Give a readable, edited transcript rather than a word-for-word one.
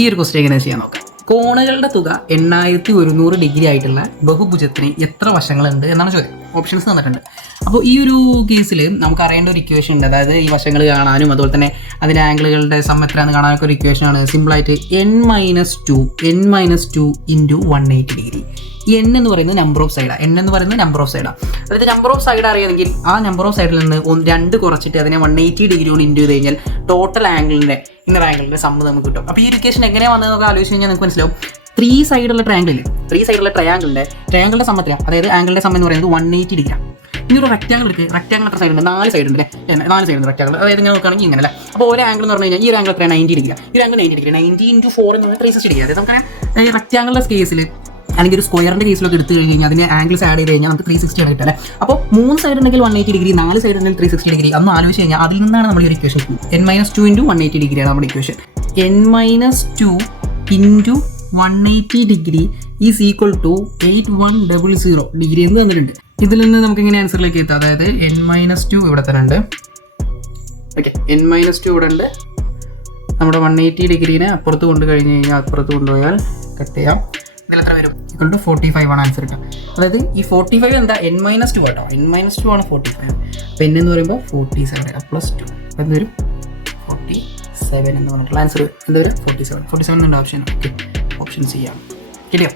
ഈ ഒരു ക്വസ്റ്റ്യൻ എങ്ങനെ ചെയ്യാൻ നോക്കാം. കോണുകളുടെ തുക 8100 ഡിഗ്രി ആയിട്ടുള്ള ബഹുഭുജത്തിന് എത്ര വശങ്ങളുണ്ട് എന്നാണ് ചോദ്യം. ഓപ്ഷൻസ് തന്നിട്ടുണ്ട്. അപ്പോൾ ഈ ഒരു കേസിൽ നമുക്ക് അറിയേണ്ട ഒരു ഇക്വേഷൻ ഉണ്ട്. അതായത് ഈ വശങ്ങൾ കാണാനും അതുപോലെ തന്നെ അതിൻ്റെ ആംഗിളുകളുടെ സം എത്രയാണെന്ന് കാണാനൊക്കെ ഒരു ഇക്വേഷനാണ്. സിമ്പിളായിട്ട് n-2 ഇൻറ്റു 180 ഡിഗ്രി. ഈ n എന്ന് പറയുന്നത് നമ്പർ ഓഫ് സൈഡാണ്. അതായത് നമ്പർ ഓഫ് സൈഡ് അറിയാമെങ്കിൽ ആ നമ്പർ ഓഫ് സൈഡിൽ നിന്ന് 2 കുറച്ചിട്ട് അതിനെ 180 ഡിഗ്രി കൊണ്ട് ഇൻറ്റു ചെയ്ത് കഴിഞ്ഞാൽ ടോട്ടൽ ആംഗിളിൻ്റെ ഇന്നർ ആംഗിളിൻ്റെ സമ്മ് നമുക്ക് കിട്ടും. അപ്പോൾ ഈ ഒരു ഇക്വേഷൻ എങ്ങനെയാണ് വന്നതെന്നൊക്കെ ആലോചിച്ച് കഴിഞ്ഞാൽ നിങ്ങൾക്ക് മനസ്സിലാവും. 3 സൈഡുള്ള ട്രയാങ്കിളിൻ്റെ സമ്മത്തില, അതായത് ആംഗിളിൻ്റെ സമ്മ എന്ന് പറയുന്നത് 180 ഡിഗ്രിയാണ്. ഇനി ഒരു റെക്റ്റാങ്കിൾ എടുക്കുക. റെക്റ്റാങ്കിൾ എത്ര സൈഡ് ഉണ്ട്? 4 സൈഡ് ഉണ്ട് അല്ലേ? 4 സൈഡ് ഉണ്ട് റെക്റ്റാങ്കിൾ. അതായത് ഞാൻ നോക്കുകയാണെങ്കിൽ ഇങ്ങനെ അല്ലേ. അപ്പോൾ ഒരു ആംഗിൾ എന്ന് പറഞ്ഞു കഴിഞ്ഞാൽ ഈ ഒരു ആംഗിൾ എത്രയാണ്? 90 ഡിഗ്രി. ഈ ആംഗിൾ 90 ഡിഗ്രി. 90 × 4 എന്ന് പറഞ്ഞാൽ 360 ഡിഗ്രി. അതായത് നമുക്ക് ഈ റെക്റ്റാങ്കിളിൻ്റെ കേസിൽ അല്ലെങ്കിൽ ഒരു സ്ക്വയറിൻ്റെ കേസിലൊക്കെ എടുത്തു കഴിഞ്ഞാൽ അതിന് ആംഗിൾസ് ആഡ് ചെയ്ത് കഴിഞ്ഞാൽ നമുക്ക് 360 ആണ് കിട്ടുക. അപ്പോൾ 3 സൈഡ് ഉണ്ടെങ്കിൽ 180 ഡിഗ്രി, 4 സൈഡ് ഉണ്ടെങ്കിൽ 360 ഡിഗ്രി. അന്ന് ആലോചിച്ച് കഴിഞ്ഞാൽ അതിൽ നിന്നാണ് നമ്മൾ ഈ ഒരു ഇക്വേഷൻ. n-2 ഇൻറ്റു 180 ഡിഗ്രിയാണ് നമ്മുടെ equation. n-2 into 180 degree is equal to 8100 degree എന്ന് തന്നിട്ടുണ്ട്. ഇതിൽ നിന്ന് നമുക്ക് ഇങ്ങനെ ആൻസറിലേക്ക് എത്താം. അതായത് n-2 ഇവിടെ തന്നെ ഉണ്ട്. ഓക്കെ, n-2 ഇവിടെ ഉണ്ട്. നമ്മുടെ 180 ഡിഗ്രീനെ അപ്പുറത്ത് കൊണ്ട് കഴിഞ്ഞ് കഴിഞ്ഞാൽ അപ്പുറത്ത് കൊണ്ടുപോയാൽ കട്ട് ചെയ്യാം. ഇതിൽ എത്ര വരും? ഇക്വൽ ടു 45 ആണ് ആൻസർ കിട്ടുക. അതായത് ഈ 45 എന്താ? n-2 കേട്ടോ. n-2 ആണ് 45. അപ്പോൾ n എന്ന് പറയുമ്പോൾ 47 പ്ലസ് 2 എന്ത് വരും? 47 എന്ന് പറഞ്ഞിട്ടുള്ള ആൻസർ എന്ത് വരും? 47 എന്നുണ്ട് ഓപ്ഷൻ. ഓക്കെ, ഓപ്ഷൻ ചെയ്യാം. കിട്ടിയോ?